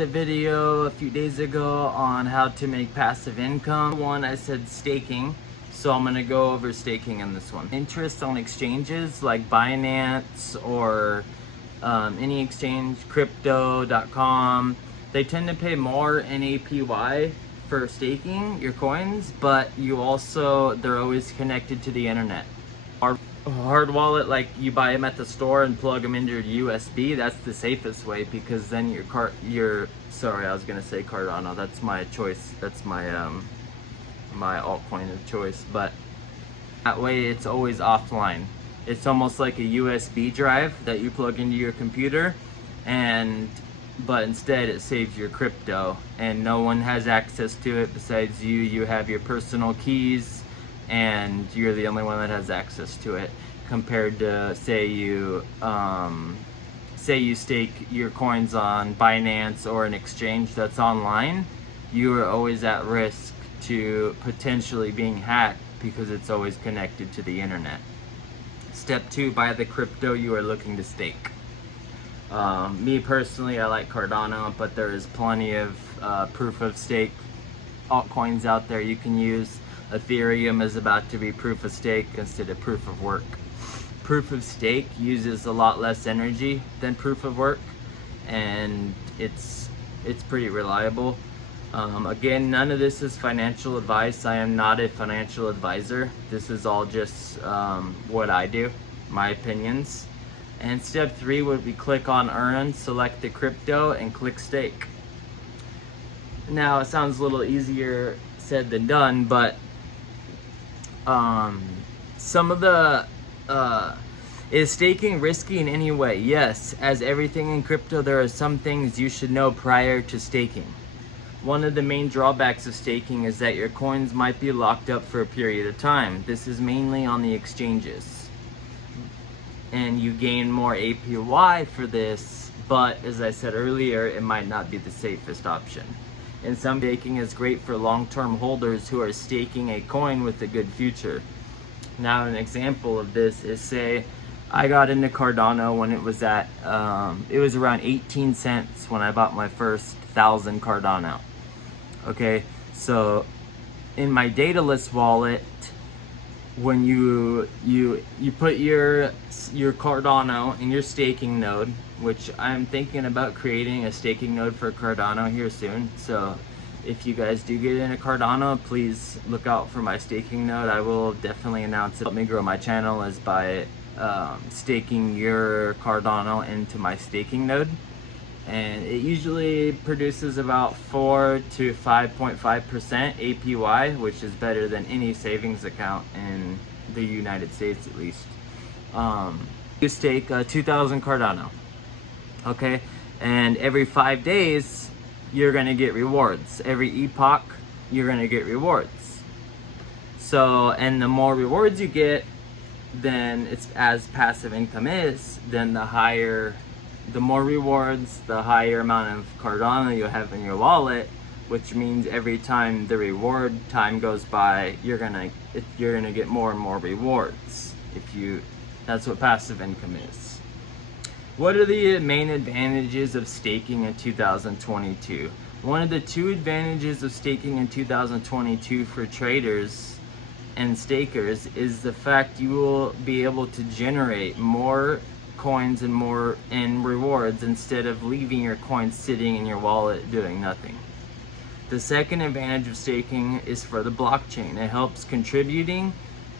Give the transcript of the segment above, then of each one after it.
A video a few days ago on how to make passive income. One, I said staking, so I'm gonna go over staking in this one. Interest on exchanges like Binance or any exchange, crypto.com, they tend to pay more in APY for staking your coins, but they're always connected to the internet. Our hard wallet, like you buy them at the store and plug them into your USB, that's the safest way, because then sorry, I was gonna say Cardano, that's my choice, that's my my altcoin of choice, but that way it's always offline. It's almost like a USB drive that you plug into your computer, but instead it saves your crypto and no one has access to it besides you. You have your personal keys and you're the only one that has access to it, compared to say you stake your coins on Binance or an exchange that's online. You are always at risk to potentially being hacked because it's always connected to the internet. Step 2, buy the crypto you are looking to stake. Me personally, I like Cardano, but there is plenty of proof of stake altcoins out there you can use. Ethereum is about to be proof of stake instead of proof of work. Proof of stake uses a lot less energy than proof of work, and it's pretty reliable. Again, none of this is financial advice. I am not a financial advisor. This is all just what I do, my opinions. And step 3 would be click on earn, select the crypto, and click stake. Now it sounds a little easier said than done, but some of the is staking risky in any way? Yes, as everything in crypto, there are some things you should know prior to staking. One of the main drawbacks of staking is that your coins might be locked up for a period of time. This is mainly on the exchanges, and you gain more APY for this, but as I said earlier, it might not be the safest option. And some staking is great for long-term holders who are staking a coin with a good future. Now, an example of this is, say I got into Cardano when it was at it was around 18 cents when I bought my first 1,000 Cardano. Okay, so in my dataless wallet, when you put your Cardano in your staking node, which I'm thinking about creating a staking node for Cardano here soon. So if you guys do get into Cardano, please look out for my staking node. I will definitely announce it. Help me grow my channel is by staking your Cardano into my staking node, and it usually produces about 4 to 5.5% APY, which is better than any savings account in the United States, at least. You stake 2,000 Cardano, okay, and every 5 days you're gonna get rewards. Every epoch you're gonna get rewards. So, and the more rewards you get, then it's, as passive income is, then the more rewards, the higher amount of Cardano you'll have in your wallet, which means every time the reward time goes by, you're gonna get more and more rewards. That's what passive income is. What are the main advantages of staking in 2022? One of the 2 advantages of staking in 2022 for traders and stakers is the fact you will be able to generate more coins and more in rewards instead of leaving your coins sitting in your wallet doing nothing. The second advantage of staking is for the blockchain. It helps contributing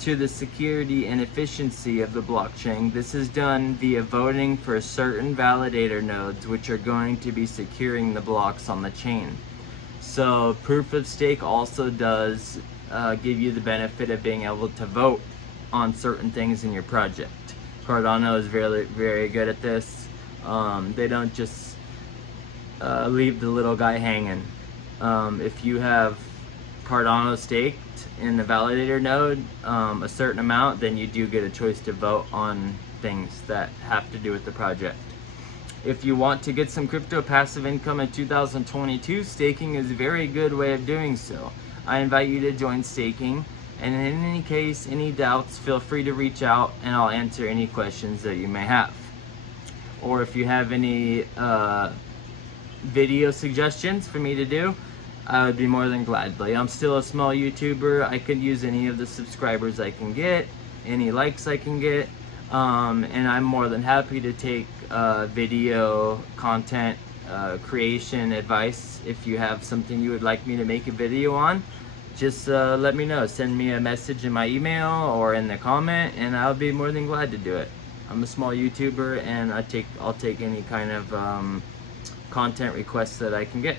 to the security and efficiency of the blockchain. This is done via voting for certain validator nodes, which are going to be securing the blocks on the chain. So proof of stake also does give you the benefit of being able to vote on certain things in your project. Cardano is very, very good at this. They don't just leave the little guy hanging. If you have Cardano staked in the validator node a certain amount, then you do get a choice to vote on things that have to do with the project. If you want to get some crypto passive income in 2022, staking is a very good way of doing so. I invite you to join staking, and in any case, any doubts, feel free to reach out and I'll answer any questions that you may have. Or if you have any video suggestions for me to do, I would be more than gladly. I'm still a small YouTuber. I could use any of the subscribers I can get, any likes I can get, and I'm more than happy to take video content creation advice. If you have something you would like me to make a video on, just let me know. Send me a message in my email or in the comment, and I'll be more than glad to do it. I'm a small YouTuber, and I'll take any kind of content requests that I can get,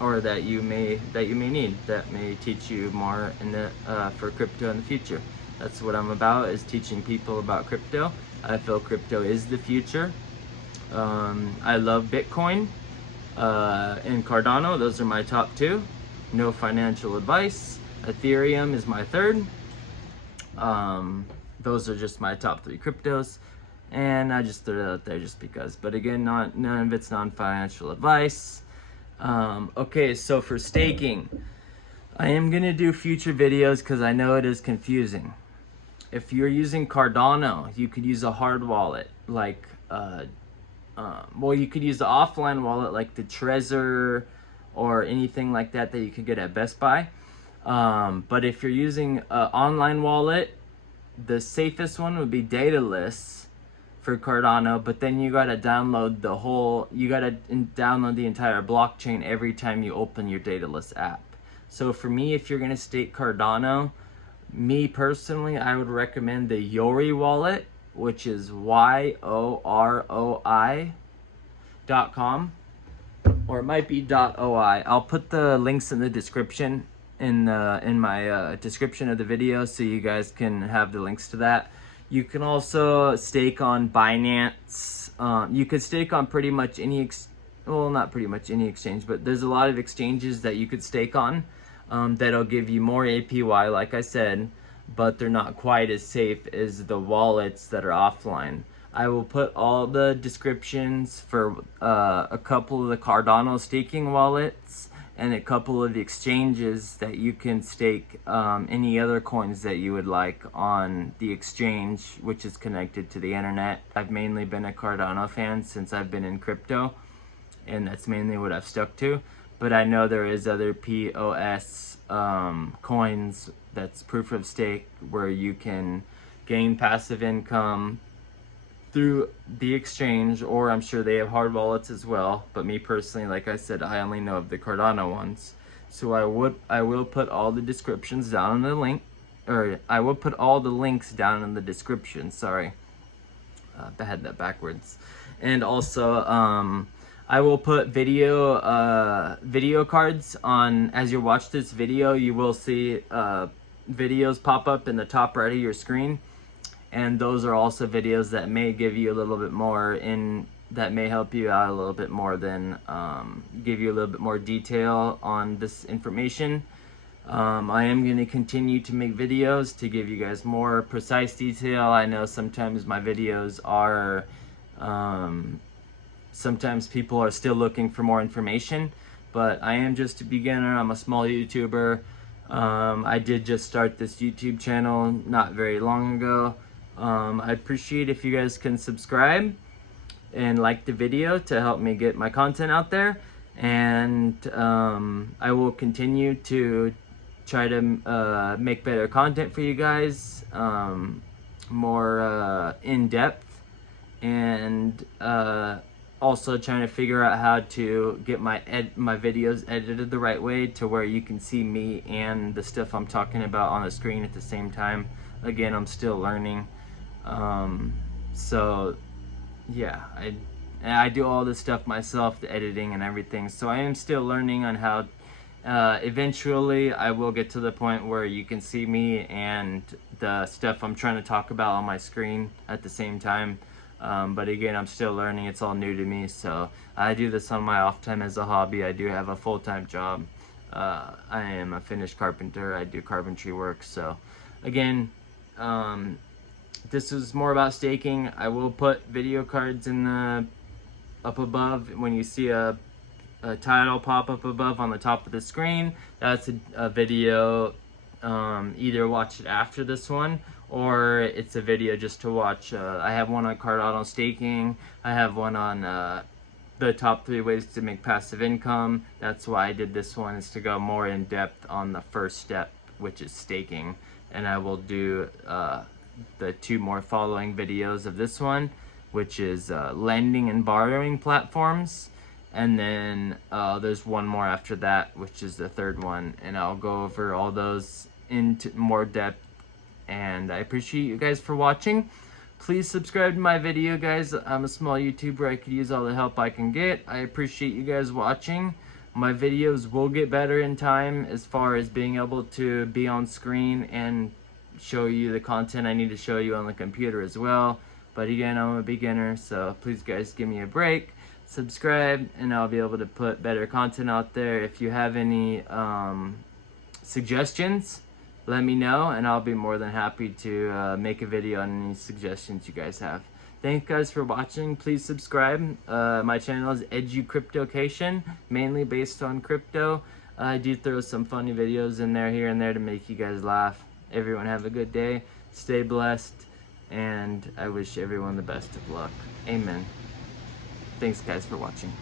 or that you may need, that may teach you more in the for crypto in the future. That's what I'm about, is teaching people about crypto. I feel crypto is the future. I love Bitcoin and Cardano. Those are my top two. No financial advice. Ethereum is my third. Those are just my top three cryptos, and I just threw it out there just because. But again, none of it's non-financial advice. Okay, so for staking, I am gonna do future videos because I know it is confusing. If you're using Cardano, you could use a hard wallet like well, you could use the offline wallet like the Trezor or anything like that you could get at Best Buy. But if you're using an online wallet, the safest one would be Daedalus for Cardano, but then you gotta download download the entire blockchain every time you open your Daedalus app. So for me, if you're gonna stake Cardano, me personally, I would recommend the Yori wallet, which is YOROI.com, or it might be .oi. I'll put the links in the description in my description of the video, so you guys can have the links to that. You can also stake on Binance. You could stake on pretty much any well, not pretty much any exchange, but there's a lot of exchanges that you could stake on that'll give you more APY, like I said, but they're not quite as safe as the wallets that are offline. I will put all the descriptions for a couple of the Cardano staking wallets and a couple of the exchanges that you can stake any other coins that you would like on the exchange, which is connected to the internet. I've mainly been a Cardano fan since I've been in crypto, and that's mainly what I've stuck to. But I know there is other POS coins that's proof of stake, where you can gain passive income through the exchange, or I'm sure they have hard wallets as well. But me personally, like I said, I only know of the Cardano ones. So I will put all the descriptions down in the link, or I will put all the links down in the description. Sorry, I had that backwards. And also, I will put video cards on. As you watch this video, you will see videos pop up in the top right of your screen, and those are also videos that may give you a little bit more that may help you out a little bit more than give you a little bit more detail on this information. I am going to continue to make videos to give you guys more precise detail. I know sometimes my videos are sometimes people are still looking for more information, but I am just a beginner. I'm a small YouTuber. I did just start this YouTube channel not very long ago. I appreciate if you guys can subscribe and like the video to help me get my content out there, and I will continue to try to make better content for you guys, more in-depth, and also trying to figure out how to get my videos edited the right way to where you can see me and the stuff I'm talking about on the screen at the same time. Again, I'm still learning. So yeah, I do all this stuff myself, the editing and everything. So I am still learning on how eventually I will get to the point where you can see me and the stuff I'm trying to talk about on my screen at the same time. But again, I'm still learning. It's all new to me, so I do this on my off time as a hobby. I do have a full-time job. I am a finished carpenter. I do carpentry work. So again, this is more about staking. I will put video cards in the up above. When you see a title pop up above on the top of the screen, that's a video. Either watch it after this one, or it's a video just to watch. I have one on Cardano staking. I have one on the top 3 ways to make passive income. That's why I did this one, is to go more in depth on the first step, which is staking. And I will do the 2 more following videos of this one, which is lending and borrowing platforms. And then there's 1 more after that, which is the 3rd one. And I'll go over all those into more depth. And I appreciate you guys for watching. Please subscribe to my video, guys. I'm a small YouTuber. I could use all the help I can get. I appreciate you guys watching. My videos will get better in time as far as being able to be on screen and show you the content I need to show you on the computer as well. But again, I'm a beginner, so please guys give me a break. Subscribe and I'll be able to put better content out there. If you have any suggestions, let me know and I'll be more than happy to make a video on any suggestions you guys have. Thanks guys for watching. Please subscribe. My channel is EduCryptocation, mainly based on crypto. I do throw some funny videos in there here and there to make you guys laugh. Everyone have a good day, stay blessed, and I wish everyone the best of luck. Amen. Thanks guys for watching.